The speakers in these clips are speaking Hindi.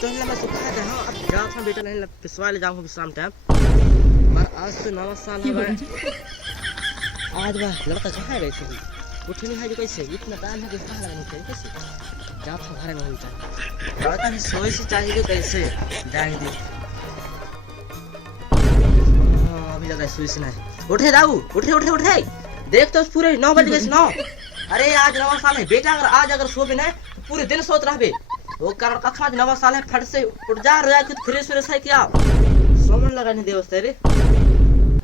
तो मैं सुखा दे हाँ अब जा था बेटा नहीं पिसवा ले जाऊंगा शाम टाइम पर आज तो नवा साल है आज बा लड़का कहाँ है वैसे भी उठ नहीं है जो कैसे इतना टाइम है कि कहाँ लगाने चाहिए कैसे जा था घर में होता लड़का भी सोई से चाहिए जो कैसे जाए दे अभी लगा सोई से नहीं उठे दाऊ उठे उठे उठे देख तो पूरे 9 बज गए 9 अरे आज नवा साल है बेटा अगर आज अगर सोबे ना तो पूरे दिन सोत रहबे वो कारण कखा नवा साल है फट से उठ जा रोया कि फ्रेश फ्रेश है क्या सोमन लगाने दे उसते रे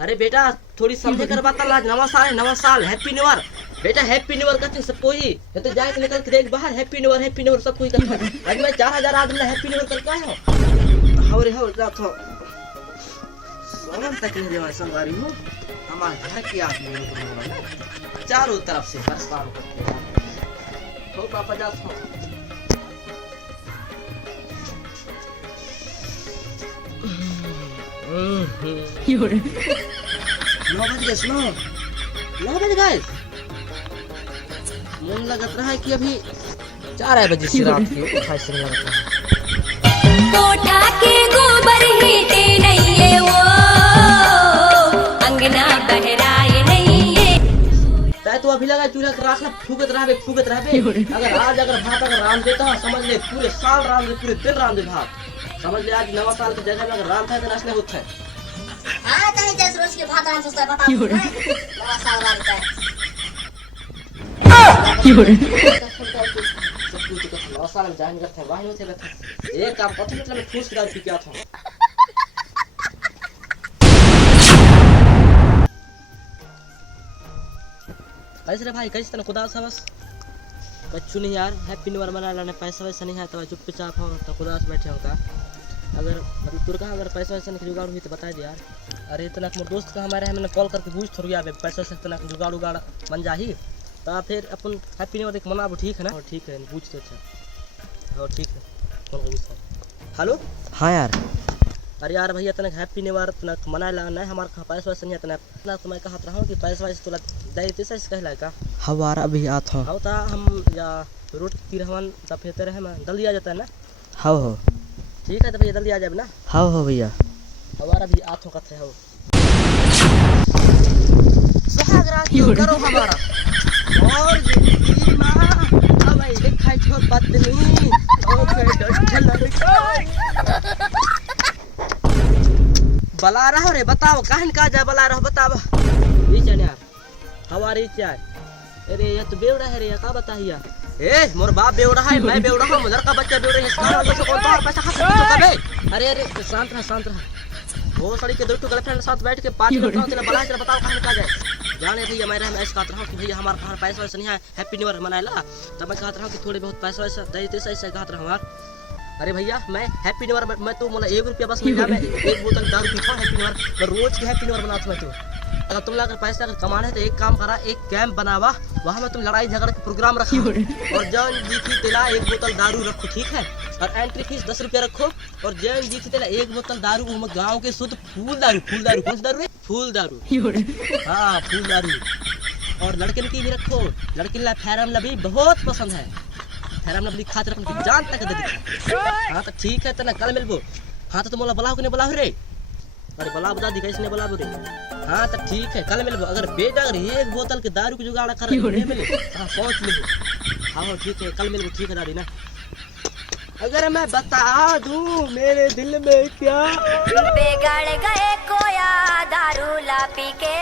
अरे बेटा थोड़ी समझे कर बात आज नवा साल हैप्पी न्यू ईयर बेटा हैप्पी न्यू ईयर कहते सब कोई ये तो जाके निकल के देख बाहर हैप्पी न्यू ईयर सब कोई कहता है आज मैं 4000 आदमी हैप्पी न्यू ईयर कर का हो हवरे हो जा तो सोमन तक नहीं देवा संवारी हो हमारे घर की आदमी को चारों तरफ से बरसात करते हैं तो पापा जा तो 9 बज गए मन लगत रहा है कि अभी 4 बजे से रात के उठाई से लगत रहा कोठा के गोबर हीटे नहीं है वो अंगना बहराए नहीं है ताई तो अभी लगा चूल्हा राख ला फूकत रहबे अगर आज अगर भात अगर राम देता समझ ले पूरे साल राम दे पूरे दिन राम दे भात समझ ले आज नवा साल के जगह में अगर राम था तो नस्ले होता है हां तनी जैसे रोज के भात राम सोचता है बता नवा साल राम का सब कुछ तो नवा साल में जान करते हैं वाही होते रहते एक काम पता मतलब मैं खुश दारू पी के आता हूं कैसे रे भाई कैसे तना खुदा सा बस कच्चू नहीं यार हैप्पी न्यू ईयर मना लाने पैसा वैसा नहीं है तो चुपचाप हो तो खुदा से बैठे होगा अगर मतलब तुर का अगर पैसा वैसा नहीं जुगाड़ हुई तो बता दे यार अरे इतना मोर दोस्त का हमारे मैंने कॉल करके पूछ थोड़ी आवे पैसा से इतना जुगाड़ उगाड़ बन जाही तो फिर अपन हैप्पी न्यू ईयर मनाबो ठीक है ना और ठीक है पूछ तो अच्छा और ठीक है कौन को पूछता हेलो हां यार अरे यार भैया तनक हैप्पी न्यू ईयर तनक मना ला नहीं हमारे का पैसा वैसा नहीं तनक इतना तो मैं कहत रहा हूं कि पैसा वैसा तोला दैते से कहला का हवारा अभी आत हो ता हम या रोड तिरहवन दफेते रहे मैं जल्दी आ जाता है ना हां हो ठीक है तो भैया जल्दी आ जाए ना हां हो भैया हवारा भी आत हो कथे हो सुहाग रात करो हमारा और जिंदगी मां अब आई दिखाई छोड़ पत्नी ओ डठल बला रहा रे बताओ कहन का जा बला रहा बताओ ये चल यार हमारी चाय अरे ये तो बेवड़ा है रे का बताइया ए मोर बाप बेवड़ा है मैं बेवड़ा हूं मदर का बच्चा बेवड़ा है इसका बच्चा कौन तो पैसा खा सकते तो कबे अरे अरे शांत रह वो सड़ी के दो गर्लफ्रेंड साथ बैठ के पार्टी करता हूं चला बला चला बताओ कहन का जाए जाने भैया मैं ऐसा कहता हूं कि भैया हमारे पास पैसा वैसा नहीं है हैप्पी न्यू ईयर मनाएला तब मैं कहता हूं कि थोड़े बहुत पैसा वैसा देते ऐसा कहता हूं यार अरे भैया मैं हैप्पी न्यू ईयर मैं तो मोला 1 रुपया बस मिल जाए एक बोतल दारू पीता हैप्पी न्यू ईयर मैं रोज की हैप्पी न्यू ईयर मनाता मैं तो अगर तुम अगर पैसा अगर कमाना है तो एक काम करा एक कैंप बनावा वहां में तुम लड़ाई झगड़ा के प्रोग्राम रखो और जौन जीती तेला 1 बोतल दारू रखो ठीक है और एंट्री फीस 10 रुपया रखो और जौन जीती तेला 1 बोतल दारू हम गांव के शुद्ध फूल दारू कौन दारू है फूल दारू हां फूल दारू और लड़के की भी रखो लड़के ला फैरम लबी बहुत पसंद है फैरम लबी खातिर अपन की जान तक दे हां तो ठीक है तना कल मिलबो हां तो तुम बोला बुलाओ कि नहीं बुलाओ रे अरे बुला बता दी कैसे नहीं बुला रे हाँ तो ठीक है कल मिलबो अगर बेटा अगर 1 बोतल के दारू की जुगाड़ कर मिले हाँ पहुंच मिले हाँ ठीक है कल मिलबो ठीक है दादी ना अगर मैं बता दूं मेरे दिल में क्या बिगड़ गए कोया दारू ला पी के